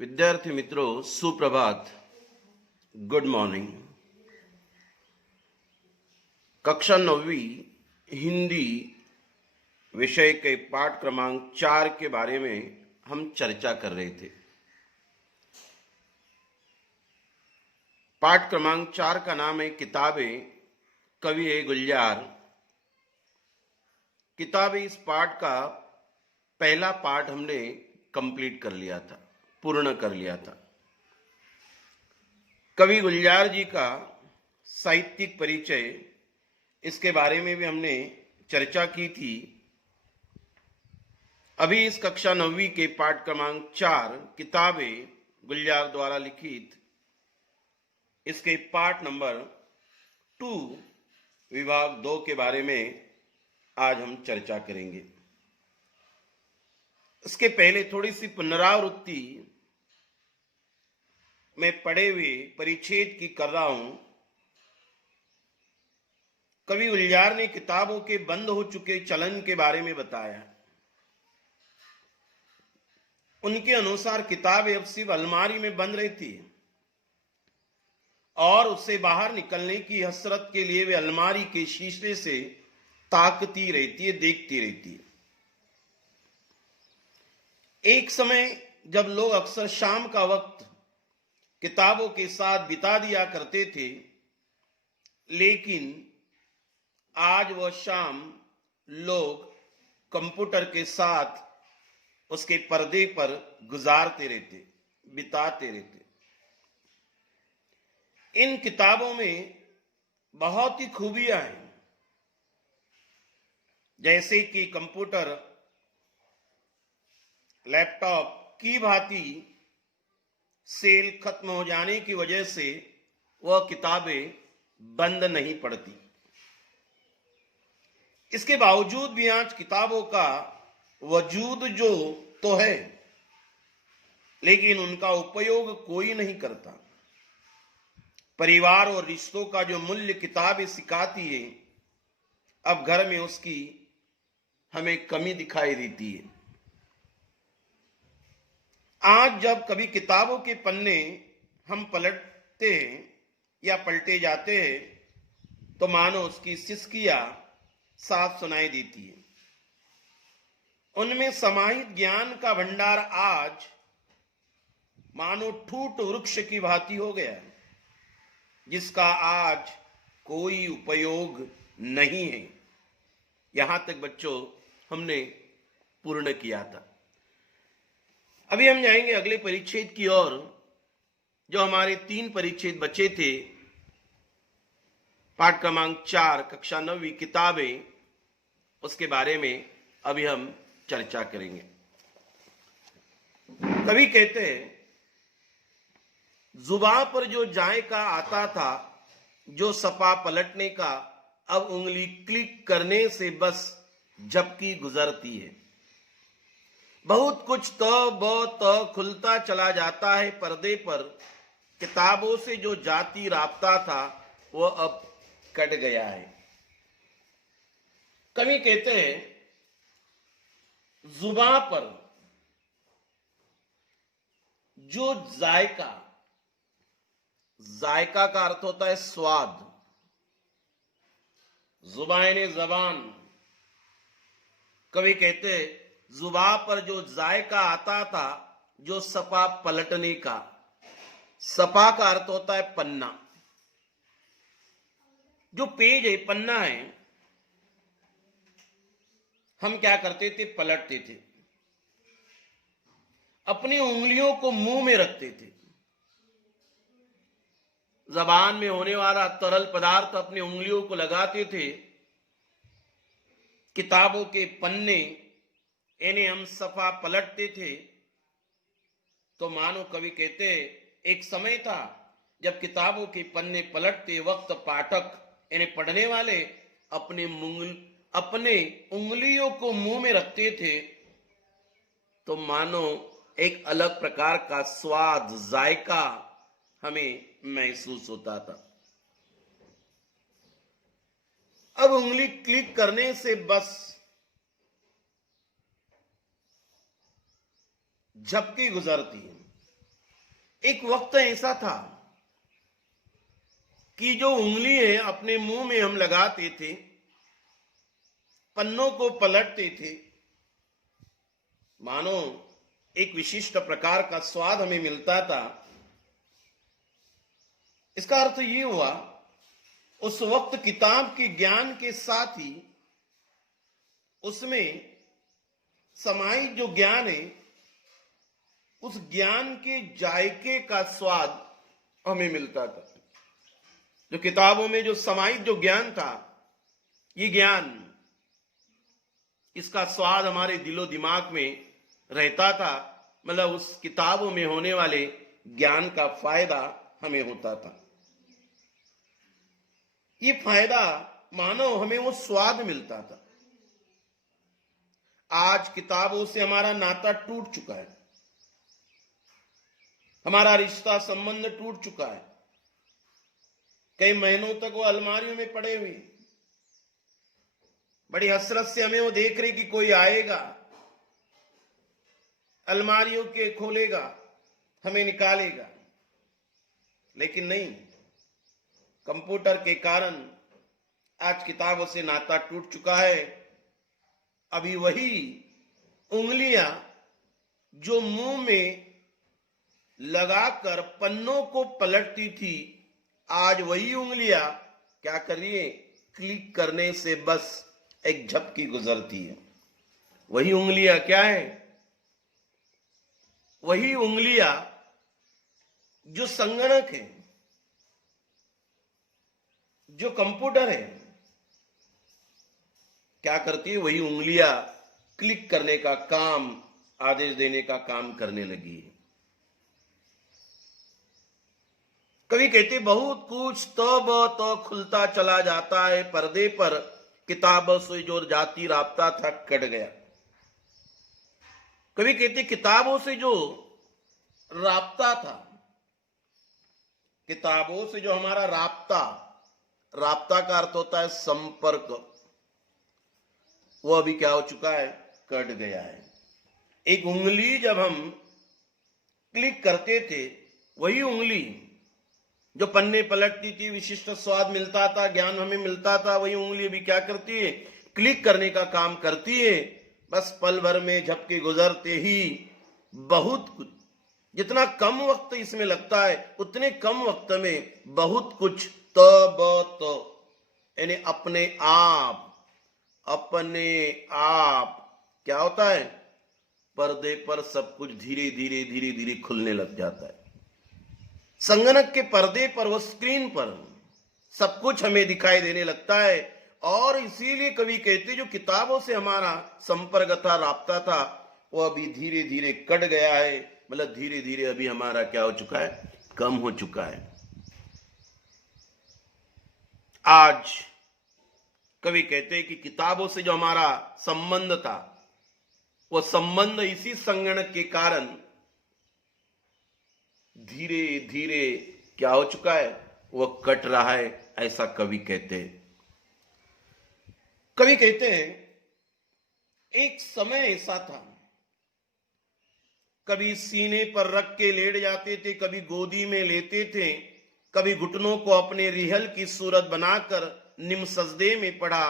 विद्यार्थी मित्रों, सुप्रभात, गुड मॉर्निंग। कक्षा 9वीं हिंदी विषय के पाठ क्रमांक 4 के बारे में हम चर्चा कर रहे थे। पाठ क्रमांक 4 का नाम है किताबें, कवि है गुलजार। किताबें, इस पाठ का पहला पाठ हमने कंप्लीट कर लिया था, पूर्ण कर लिया था। कवि गुलजार जी का साहित्यिक परिचय, इसके बारे में भी हमने चर्चा की थी। अभी इस कक्षा 9वीं के पाठ क्रमांक 4 किताबें गुलजार द्वारा लिखित, इसके पाठ नंबर 2 विभाग 2 के बारे में आज हम चर्चा करेंगे। इसके पहले थोड़ी सी पुनरावृत्ति मैं पढ़े हुए परिच्छेद की कर रहा हूं। कवि गुलजार ने किताबों के बंद हो चुके चलन के बारे में बताया। उनके अनुसार किताबें अब सिर्फ अलमारी में बंद रहती है और उससे बाहर निकलने की हसरत के लिए वे अलमारी के शीशे से ताकती रहती है, देखती रहती है। एक समय जब लोग अक्सर शाम का वक्त किताबों के साथ बिता दिया करते थे, लेकिन आज वह शाम लोग कंप्यूटर के साथ उसके पर्दे पर गुजारते रहते, बिताते रहते। इन किताबों में बहुत ही खूबियां हैं, जैसे कि कंप्यूटर, लैपटॉप की भांति सेल खत्म हो जाने की वजह से वह किताबें बंद नहीं पड़ती। इसके बावजूद भी आज किताबों का वजूद जो तो है, लेकिन उनका उपयोग कोई नहीं करता। परिवार और रिश्तों का जो मूल्य किताबें सिखाती है, अब घर में उसकी हमें कमी दिखाई देती है। आज जब कभी किताबों के पन्ने हम पलटते हैं या पलटे जाते हैं, तो मानो उसकी सिसकियां साफ सुनाई देती है। उनमें समाहित ज्ञान का भंडार आज मानो ठूट वृक्ष की भांति हो गया है, जिसका आज कोई उपयोग नहीं है। यहां तक बच्चों हमने पूर्ण किया था। अभी हम जाएंगे अगले परिच्छेद की ओर। जो हमारे 3 परिच्छेद बचे थे, पाठ क्रमांक 4 कक्षा 9वीं किताबें, उसके बारे में अभी हम चर्चा करेंगे। कवि कहते हैं, जुबान पर जो जायका आता था, जो सपा पलटने का, अब उंगली क्लिक करने से बस झपकी गुजरती है। बहुत कुछ तो खुलता चला जाता है पर्दे पर। किताबों से जो जाती राब्ता था, वह अब कट गया है। कवि कहते हैं, जुबान पर जो जायका, जायका का अर्थ होता है स्वाद, जुबान जबान। कवि कहते हैं, जुबान पर जो जायका आता था, जो सपा पलटने का, सपा का अर्थ होता है पन्ना। जो पेज है, पन्ना है, हम क्या करते थे? पलटते थे, अपनी उंगलियों को मुंह में रखते थे। जबान में होने वाला तरल पदार्थ अपनी उंगलियों को लगाते थे। किताबों के पन्ने, इन्हें हम सफा पलटते थे। तो मानो कवि कहते, एक समय था जब किताबों के पन्ने पलटते वक्त पाठक, इन्हें पढ़ने वाले, अपने उंगलियों को मुंह में रखते थे, तो मानो एक अलग प्रकार का स्वाद, जायका हमें महसूस होता था। अब उंगली क्लिक करने से बस झपकी गुजरती है। एक वक्त ऐसा था कि जो उंगली है अपने मुंह में हम लगाते थे, पन्नों को पलटते थे, मानो एक विशिष्ट प्रकार का स्वाद हमें मिलता था। इसका अर्थ ये हुआ, उस वक्त किताब के ज्ञान के साथ ही उसमें समाहित जो ज्ञान है, उस ज्ञान के जायके का स्वाद हमें मिलता था। जो किताबों में जो समाहित जो ज्ञान था, ये ज्ञान, इसका स्वाद हमारे दिलो दिमाग में रहता था। मतलब उस किताबों में होने वाले ज्ञान का फायदा हमें होता था। ये फायदा मानो हमें वो स्वाद मिलता था। आज किताबों से हमारा नाता टूट चुका है, हमारा रिश्ता संबंध टूट चुका है। कई महीनों तक वो अलमारियों में पड़े हुए, बड़ी हसरत से हमें वो देख रहे कि कोई आएगा, अलमारियों के खोलेगा, हमें निकालेगा। लेकिन नहीं, कंप्यूटर के कारण आज किताबों से नाता टूट चुका है। अभी वही उंगलियां जो मुंह में लगाकर पन्नों को पलटती थी, आज वही उंगलियां क्या कर रही है? क्लिक करने से बस एक झपकी गुजरती है। वही उंगलियां क्या है? वही उंगलियां जो संगणक है, जो कंप्यूटर है, क्या करती है? वही उंगलियां क्लिक करने का काम, आदेश देने का काम करने लगी है। कवि कहते बहुत कुछ तब तो खुलता चला जाता है, पर्दे पर किताबों से जो जाती राब्ता था कट गया। कवि कहते किताबों से जो राब्ता था, किताबों से जो हमारा राब्ता, राब्ता का अर्थ होता है संपर्क, वो अभी क्या हो चुका है? कट गया है। एक उंगली जब हम क्लिक करते थे, वही उंगली जो पन्ने पलटती थी, विशिष्ट स्वाद मिलता था, ज्ञान हमें मिलता था, वही उंगली भी क्या करती है? क्लिक करने का काम करती है। बस पल भर में झपके गुजरते ही बहुत कुछ, जितना कम वक्त इसमें लगता है उतने कम वक्त में बहुत कुछ तो यानी अपने आप क्या होता है? पर्दे पर सब कुछ धीरे धीरे खुलने लग जाता है। संगणक के पर्दे पर, वो स्क्रीन पर सब कुछ हमें दिखाई देने लगता है। और इसीलिए कवि कहते जो किताबों से हमारा संपर्क था, राब्ता था, वो अभी धीरे धीरे कट गया है। मतलब धीरे धीरे अभी हमारा क्या हो चुका है? कम हो चुका है। आज कवि कहते हैं कि किताबों से जो हमारा संबंध था, वो संबंध इसी संगणक के कारण धीरे धीरे क्या हो चुका है? वो कट रहा है, ऐसा कवि कहते हैं। कवि कहते हैं एक समय ऐसा था, कभी सीने पर रख के लेट जाते थे, कभी गोदी में लेते थे, कभी घुटनों को अपने रिहल की सूरत बनाकर निम सजदे में पढ़ा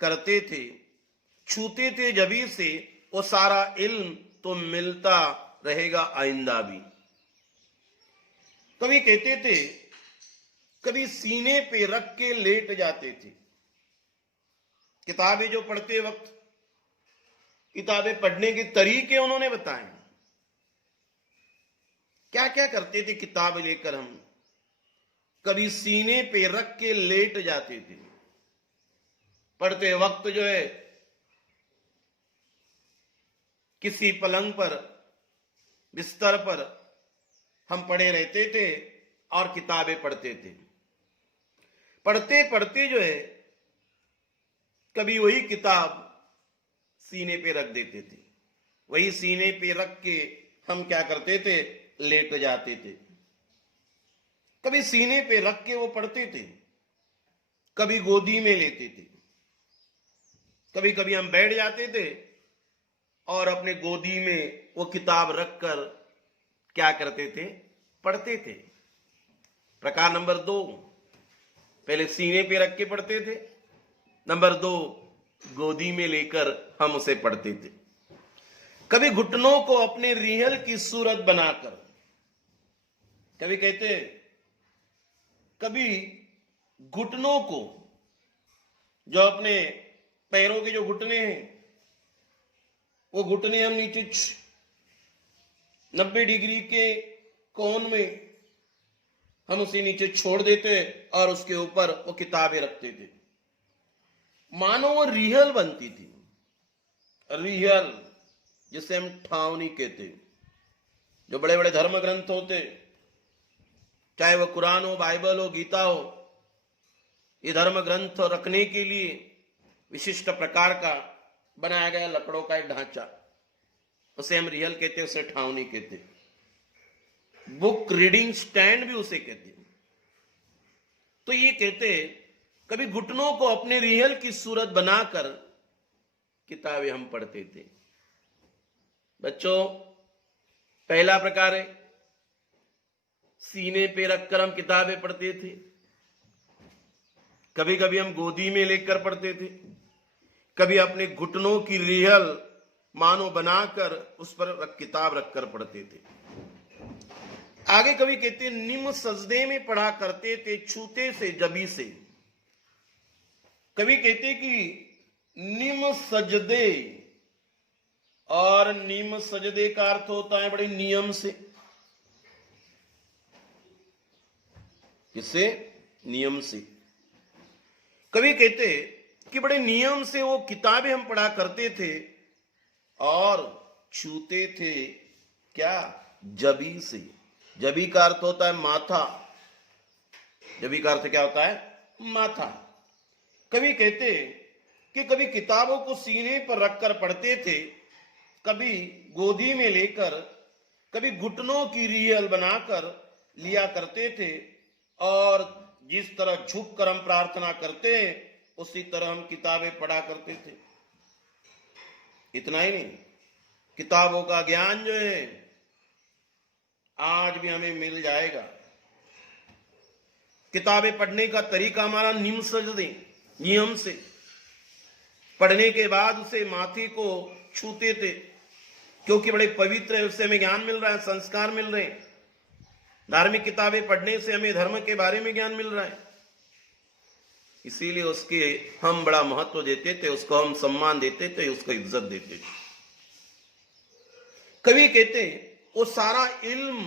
करते थे। छूते थे जबी से वो सारा इल्म तो मिलता रहेगा आइंदा भी। कभी कहते थे कभी सीने पे रख के लेट जाते थे। किताबें जो पढ़ते वक्त, किताबें पढ़ने के तरीके उन्होंने बताए। क्या क्या करते थे किताब लेकर हम? कभी सीने पे रख के लेट जाते थे। पढ़ते वक्त जो है किसी पलंग पर, बिस्तर पर हम पड़े रहते थे और किताबें पढ़ते थे। पढ़ते पढ़ते जो है कभी वही किताब सीने पे रख देते थे, वही सीने पे रख के हम क्या करते थे? लेट जाते थे। कभी सीने पे रख के वो पढ़ते थे, कभी गोदी में लेते थे। कभी कभी हम बैठ जाते थे और अपने गोदी में वो किताब रखकर क्या करते थे? पढ़ते थे। प्रकार नंबर 2, पहले सीने पे रख के पढ़ते थे। नंबर 2, गोदी में लेकर हम उसे पढ़ते थे। कभी घुटनों को अपने रिहल की सूरत बनाकर, कभी कहते कभी घुटनों को, जो अपने पैरों के जो घुटने हैं, वो घुटने हम नीचे 90 डिग्री के कोण में हम उसे नीचे छोड़ देते और उसके ऊपर वो किताबें रखते थे, मानो वो रिहल बनती थी। रिहल जिसे हम ठावनी कहते। जो बड़े बड़े धर्म ग्रंथ होते, चाहे वो कुरान हो, बाइबल हो, गीता हो, ये धर्म ग्रंथ रखने के लिए विशिष्ट प्रकार का बनाया गया लकड़ों का एक ढांचा, उसे हम रिहल कहते, उसे ठावनी कहते। बुक रीडिंग स्टैंड भी उसे कहते। तो ये कहते कभी घुटनों को अपने रिहल की सूरत बनाकर किताबें हम पढ़ते थे। बच्चों, पहला प्रकार है सीने पे रखकर हम किताबें पढ़ते थे। कभी कभी हम गोदी में लेकर पढ़ते थे, कभी अपने घुटनों की रिहल मानो बनाकर उस पर किताब रखकर पढ़ते थे। आगे कभी कहते निम्न सजदे में पढ़ा करते थे, छूते से जबी से। कभी कहते कि निम्न सजदे, और निम्न सजदे का अर्थ होता है बड़े नियम से। किससे? नियम से। कभी कहते कि बड़े नियम से वो किताबें हम पढ़ा करते थे और छूते थे क्या? जबी से। जबी का अर्थ होता है माथा। जबी का अर्थ क्या होता है? माथा। कभी कहते कि कभी किताबों को सीने पर रखकर पढ़ते थे, कभी गोदी में लेकर, कभी घुटनों की रिहल बनाकर लिया करते थे, और जिस तरह झुक कर हम प्रार्थना करते हैं उसी तरह हम किताबें पढ़ा करते थे। इतना ही नहीं, किताबों का ज्ञान जो है आज भी हमें मिल जाएगा। किताबें पढ़ने का तरीका हमारा निम्न सजदे, नियम से। पढ़ने के बाद उसे माथे को छूते थे, क्योंकि बड़े पवित्र है, उससे हमें ज्ञान मिल रहा है, संस्कार मिल रहे हैं। धार्मिक किताबें पढ़ने से हमें धर्म के बारे में ज्ञान मिल रहा है, इसीलिए उसके हम बड़ा महत्व देते थे, उसको हम सम्मान देते थे, उसको इज्जत देते थे। कभी कहते वो सारा इल्म,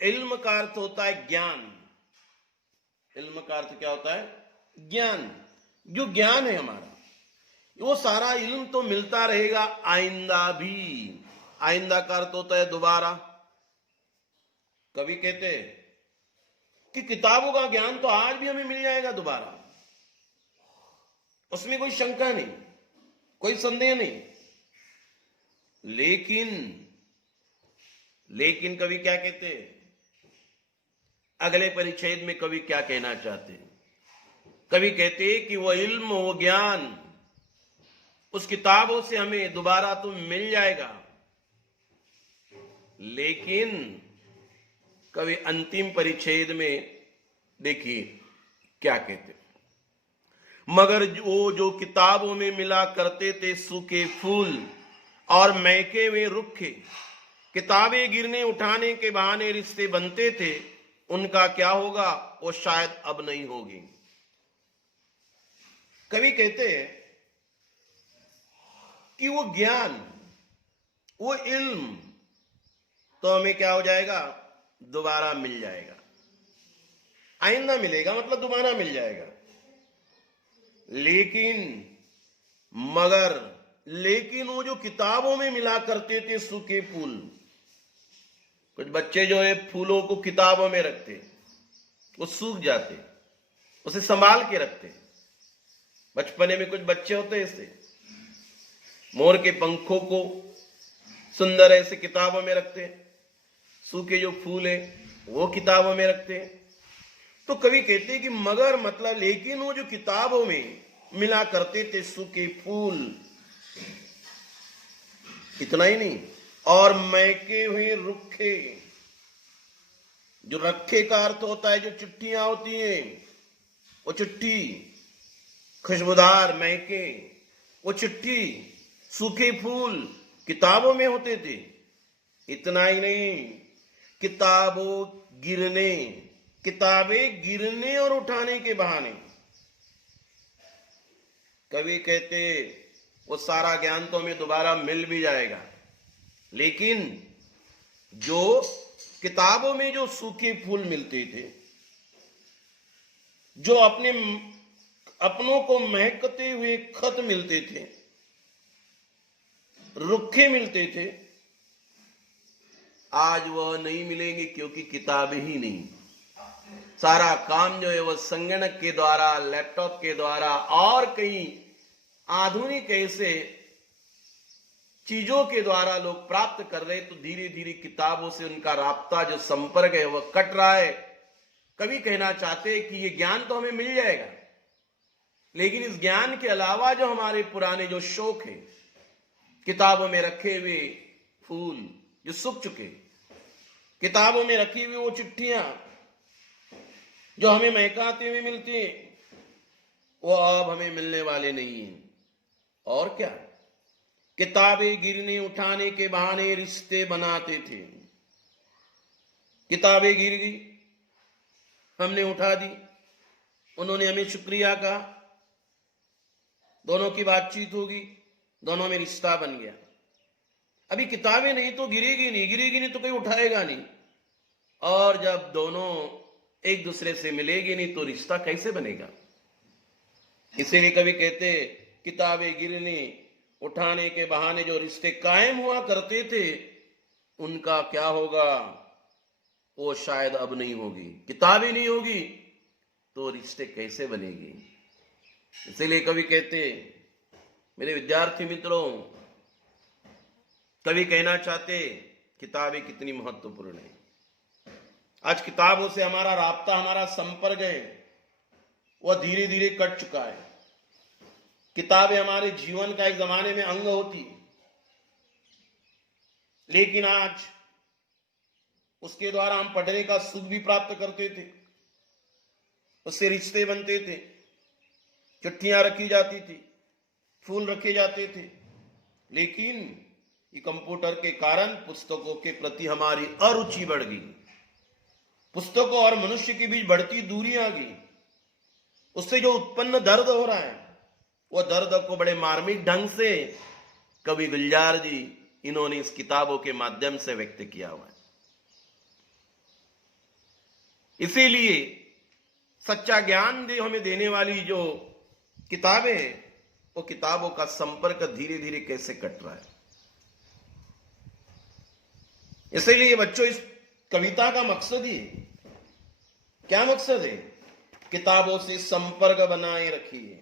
इल्म का अर्थ होता है ज्ञान। इल्म का अर्थ क्या होता है? ज्ञान। जो ज्ञान है हमारा, वो सारा इल्म तो मिलता रहेगा आइंदा भी। आइंदा का अर्थ होता है दोबारा। कभी कहते कि किताबों का ज्ञान तो आज भी हमें मिल जाएगा दोबारा, उसमें कोई शंका नहीं, कोई संदेह नहीं। लेकिन कभी क्या कहते, अगले परिच्छेद में कभी क्या कहना चाहते? कभी कहते कि वो इल्म, वो ज्ञान उस किताबों से हमें दोबारा तो मिल जाएगा, लेकिन कभी अंतिम परिच्छेद में देखिए क्या कहते, मगर वो जो किताबों में मिला करते थे सूखे फूल और महके हुए रुखे, किताबें गिरने उठाने के बहाने रिश्ते बनते थे, उनका क्या होगा? वो शायद अब नहीं होगी। कभी कहते हैं कि वो ज्ञान, वो इल्म तो हमें क्या हो जाएगा? दोबारा मिल जाएगा। आइंदा मिलेगा मतलब दोबारा मिल जाएगा। लेकिन वो जो किताबों में मिला करते थे सूखे फूल, कुछ बच्चे जो है फूलों को किताबों में रखते, वो सूख जाते, उसे संभाल के रखते। बचपने में कुछ बच्चे होते ऐसे, मोर के पंखों को सुंदर ऐसे किताबों में रखते, सूखे जो फूल है वो किताबों में रखते। तो कभी कहते कि मगर मतलब लेकिन वो जो किताबों में मिला करते थे सूखे फूल, इतना ही नहीं, और महके हुए रुखे, जो रखे का अर्थ होता है जो चिट्ठियां होती हैं, वो चिट्ठी, खुशबूदार महके, वो चिट्ठी, सूखे फूल किताबों में होते थे। इतना ही नहीं, किताबें गिरने और उठाने के बहाने। कवि कहते वो सारा ज्ञान तो हमें दोबारा मिल भी जाएगा, लेकिन जो किताबों में जो सूखे फूल मिलते थे, जो अपनों को महकते हुए खत मिलते थे, रुखे मिलते थे, आज वह नहीं मिलेंगे, क्योंकि किताबें ही नहीं। सारा काम जो है वह संगणक के द्वारा, लैपटॉप के द्वारा और कई आधुनिक ऐसे चीजों के द्वारा लोग प्राप्त कर रहे। तो धीरे धीरे किताबों से उनका राब्ता, जो संपर्क है, वह कट रहा है। कभी कहना चाहते हैं कि ये ज्ञान तो हमें मिल जाएगा, लेकिन इस ज्ञान के अलावा जो हमारे पुराने जो शौक है, किताबों में रखे हुए फूल जो सूख चुके, किताबों में रखी हुई वो चिट्ठियां जो हमें महकाते हुए मिलती हैं, वो अब हमें मिलने वाले नहीं हैं। और क्या, किताबें गिरने उठाने के बहाने रिश्ते बनाते थे। किताबें गिर गई, हमने उठा दी, उन्होंने हमें शुक्रिया कहा, दोनों की बातचीत होगी, दोनों में रिश्ता बन गया। अभी किताबें नहीं तो गिरेगी नहीं तो कोई उठाएगा नहीं। और जब दोनों एक दूसरे से मिलेगी नहीं तो रिश्ता कैसे बनेगा। इसीलिए कभी कहते किताबें गिरने उठाने के बहाने जो रिश्ते कायम हुआ करते थे, उनका क्या होगा, वो शायद अब नहीं होगी। किताबें नहीं होगी तो रिश्ते कैसे बनेगी। इसीलिए कभी कहते, मेरे विद्यार्थी मित्रों, कभी कहना चाहते किताबें कितनी महत्वपूर्ण है। आज किताबों से हमारा राब्ता, हमारा संपर्क है, वह धीरे धीरे कट चुका है। किताबें हमारे जीवन का एक जमाने में अंग होती, लेकिन आज उसके द्वारा हम पढ़ने का सुख भी प्राप्त करते थे, उससे रिश्ते बनते थे, चिट्ठियां रखी जाती थी, फूल रखे जाते थे। लेकिन ये कंप्यूटर के कारण पुस्तकों के प्रति हमारी अरुचि बढ़ गई, पुस्तकों और मनुष्य के बीच बढ़ती दूरी आ गई। उससे जो उत्पन्न दर्द हो रहा है, वो दर्द को बड़े मार्मिक ढंग से कवि गुलजार जी इन्होंने इस किताबों के माध्यम से व्यक्त किया हुआ है। इसीलिए सच्चा ज्ञान हमें देने वाली जो किताबें हैं, वो किताबों का संपर्क धीरे धीरे कैसे कट रहा है। इसीलिए बच्चों, इस कविता का मकसद ही, क्या मकसद है, किताबों से संपर्क बनाए रखिए।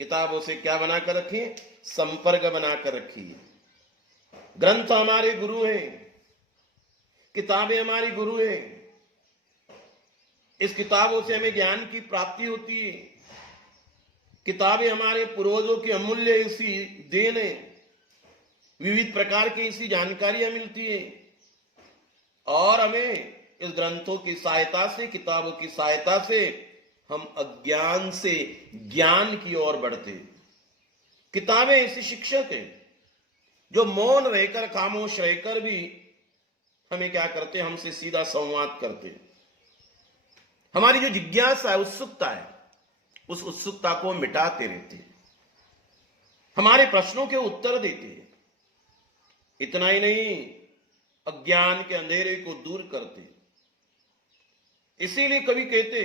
किताबों से क्या बनाकर रखिए, संपर्क बनाकर रखिए। ग्रंथ हमारे गुरु हैं, किताबें हमारी गुरु हैं। इस किताबों से हमें ज्ञान की प्राप्ति होती है। किताबें हमारे पूर्वजों की अमूल्य ऐसी देन है, विविध प्रकार की ऐसी जानकारियां मिलती है, और हमें इस ग्रंथों की सहायता से, किताबों की सहायता से हम अज्ञान से ज्ञान की ओर बढ़ते। किताबें ऐसे शिक्षक हैं जो मौन रहकर, खामोश रहकर भी हमें क्या करते, हमसे सीधा संवाद करते। हमारी जो जिज्ञासा है, उत्सुकता है, उस उत्सुकता को मिटाते रहते, हमारे प्रश्नों के उत्तर देते। इतना ही नहीं, अज्ञान के अंधेरे को दूर करते। इसीलिए कवि कहते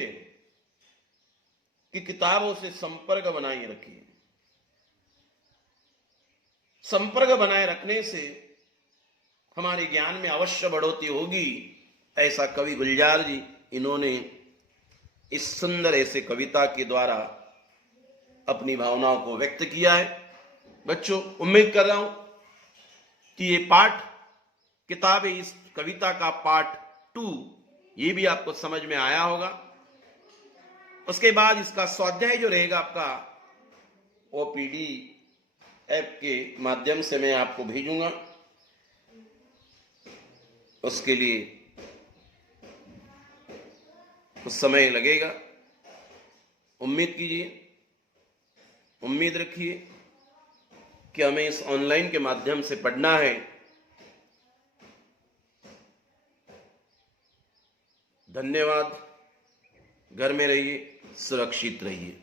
कि किताबों से संपर्क बनाए रखिए। संपर्क बनाए रखने से हमारे ज्ञान में अवश्य बढ़ोतरी होगी। ऐसा कवि गुलजार जी इन्होंने इस सुंदर ऐसे कविता के द्वारा अपनी भावनाओं को व्यक्त किया है। बच्चों, उम्मीद कर रहा हूं कि ये पाठ, किताबें, इस कविता का पार्ट 2, ये भी आपको समझ में आया होगा। उसके बाद इसका स्वाध्याय जो रहेगा आपका, वो PDF के माध्यम से मैं आपको भेजूंगा। उसके लिए कुछ समय लगेगा। उम्मीद कीजिए, उम्मीद रखिए कि हमें इस ऑनलाइन के माध्यम से पढ़ना है। धन्यवाद। घर में रहिए, सुरक्षित रहिए।